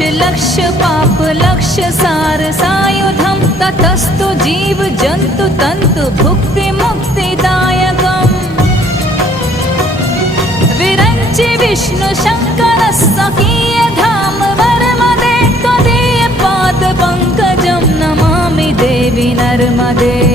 लक्ष पाप लक्ष सार सायुधं ततस्तु जीव जन्तु तन्तु भुक्ति मुक्तिदायकम् विरञ्चि विष्णु शङ्कर सखीय धाम वरमदे त्वदीय पाद पंकजं नमामि देवी नर्मदे।